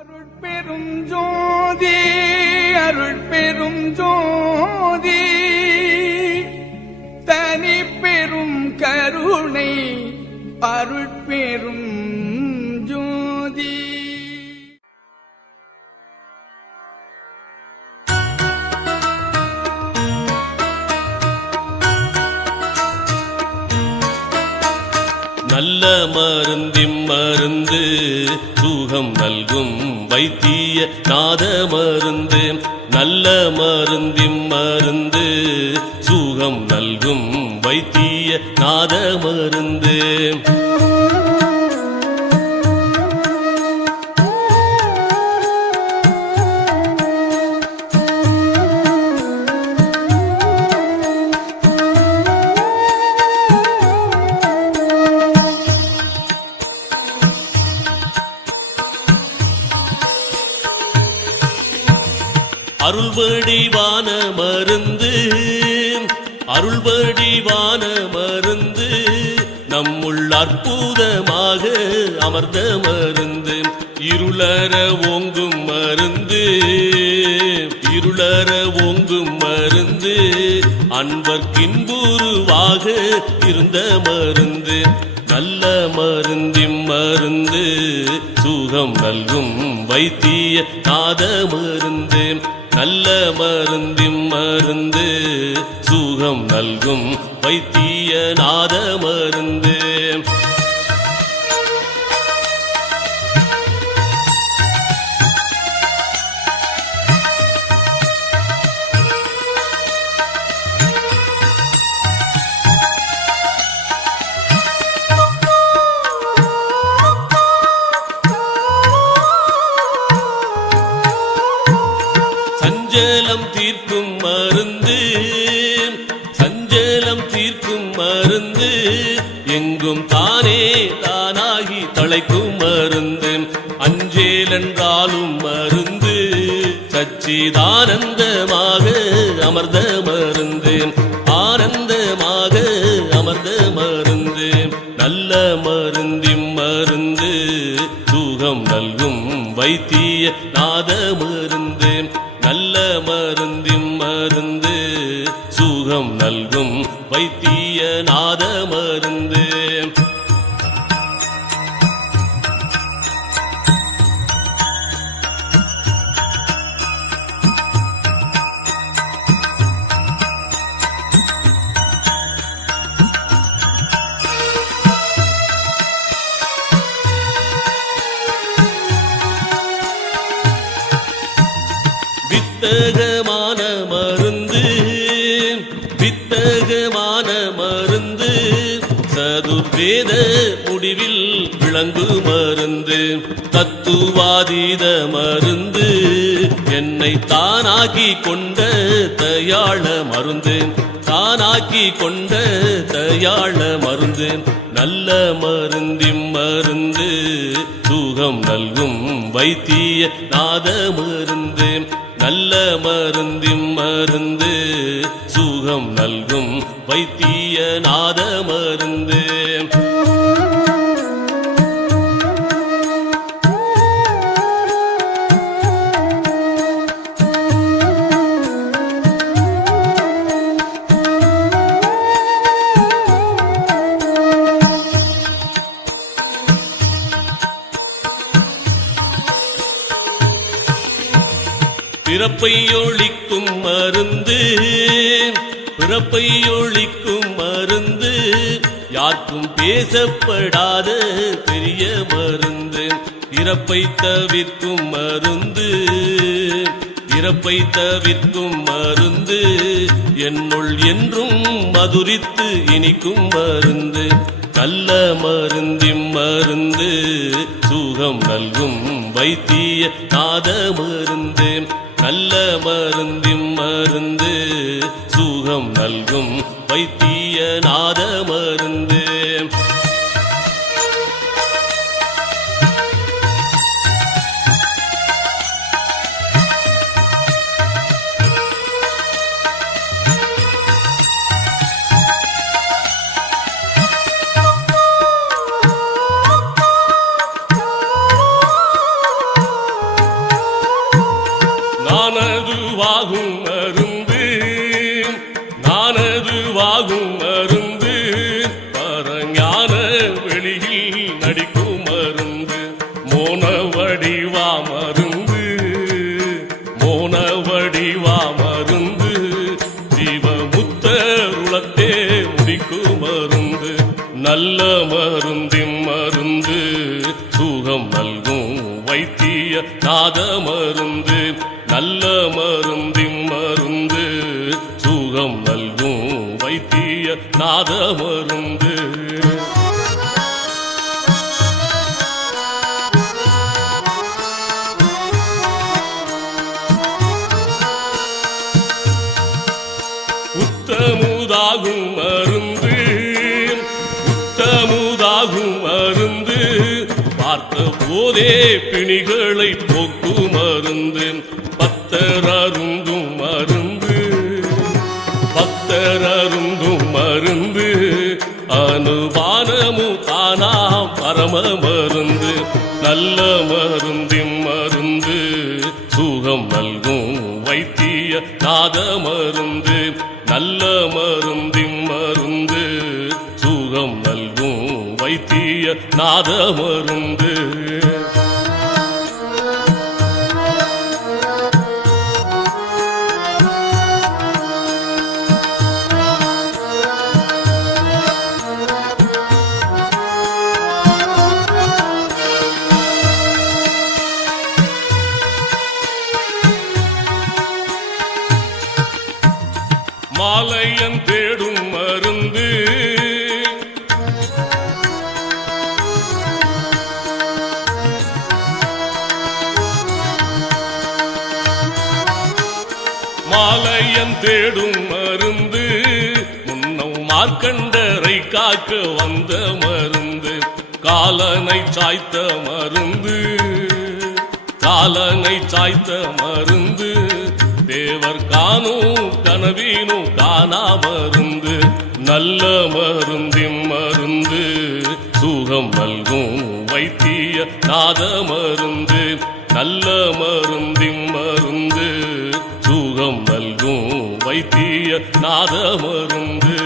அருட்பெரும் ஜோதி அருட்பெரும் ஜோதி தனி பெரும் கருணை அருட்பெரும் ஜோதி. நல்ல மருந்திம் மருந்து சுகம் நல்கும் வைத்திய நாத மருந்து. நல்ல மருந்திம் மருந்து சுகம் நல்கும் வைத்திய நாத மருந்து. அருள்வடிவான மருந்து அருள்வடிவான மருந்து நம்முள் அற்புதமாக அமர்ந்த மருந்து. இருளற ஓங்கும் மருந்து இருளற ஓங்கும் மருந்து அன்பர்க்கின்புருவாக இருந்த மருந்து. நல்ல மருந்திம் மருந்து சுகம் நல்கும் வைத்திய நாத மருந்து. நல்ல மருந்திம் மருந்து சுகம் நல்கும் வைத்திய நாத மருந்து. சஞ்சலம் தீர்க்கும் மருந்து சஞ்சலம் தீர்க்கும் மருந்து எங்கும் தானே தானாகி தழைக்கும் மருந்து. அஞ்சேல் என்றாலும் மருந்து சச்சிதானந்தமாக அமர்ந்த மருந்து. ஆனந்தமாக அமர்ந்த மருந்து. நல்ல மருந்திம் மருந்து சுகம் நல்கும் வைத்திய நாத மருந்து. நல்ல மருந்திம் மருந்து சுகம் நல்கும் வைத்திய நாத மருந்து. வித்தகமான மருந்து வித்தகமான மருந்து சதுர்வேத முடிவில் விளங்கு மருந்து. தத்துவாதீத மருந்து என்னை தானாக்கி கொண்ட தயாள மருந்து. தானாக்கி கொண்ட தயாள மருந்து. நல்ல மருந்திம் மருந்து சுகம் நல்கும் வைத்திய நாத மருந்து. நல்ல மருந்திம் மருந்து சுகம் நல்கும் வைத்திய நாத மருந்து. பிறப்பை ஒழிக்கும் மருந்து பிறப்பை ஒழிக்கும் மருந்து யாருக்கும் பேசப்படாத பெரிய மருந்து. இறப்பை தவிர்க்கும் மருந்து இறப்பை தவிர்க்கும் மருந்து என்னுள் என்றும் மதுரித்து இனிக்கும் மருந்து. நல்ல மருந்திம் மருந்து சுகம் நல்கும் வைத்திய நாத மருந்து. நல்ல மருந்திம் மருந்து சுகம் நல்கும் வைத்திய நாத மருந்து. வாகும் மருந்து நானது வாகும் மருந்து பரஞான வெளியில் நடிக்கும் மருந்து மோன வடிவா மருந்து மோன வடிவா மருந்து ஜீவமுத்தருளத்தே முடிக்கும் மருந்து நல்ல மருந்தின் மருந்து சுகம் நல்கும் வைத்திய நாத மருந்து நல்ல மருந்தின் மருந்து சுகம் நல்கும் வைத்திய நாத மருந்து உத்தமுதாகும் மருந்து உத்தமுதாகும் மருந்து பார்த்த போதே பிணிகளை போக்கும் மருந்து பக்தர் அருந்தும் மருந்து பக்தர் அருந்தும் மருந்து அனுபானமு தானா பரம மருந்து நல்ல மருந்தின் மருந்து சுகம் நல்கும் வைத்திய நாத மருந்து நல்ல மருந்தின் மருந்து சுகம் நல்கும் வைத்திய நாத மருந்து மாலையன் தேடும் மருந்து மாலையன் தேடும் மருந்து முன்னம் மார்க்கண்டரை காக்க வந்த மருந்து காலனை சாய்த்த மருந்து காலனை சாய்த்த மருந்து தேவர் காணும் கனவீனும் காணா மருந்து நல்ல மருந்தின் மருந்து சுகம் நல்கும் வைத்திய நாத மருந்து நல்ல மருந்தின் மருந்து சுகம் நல்கும் வைத்திய நாத மருந்து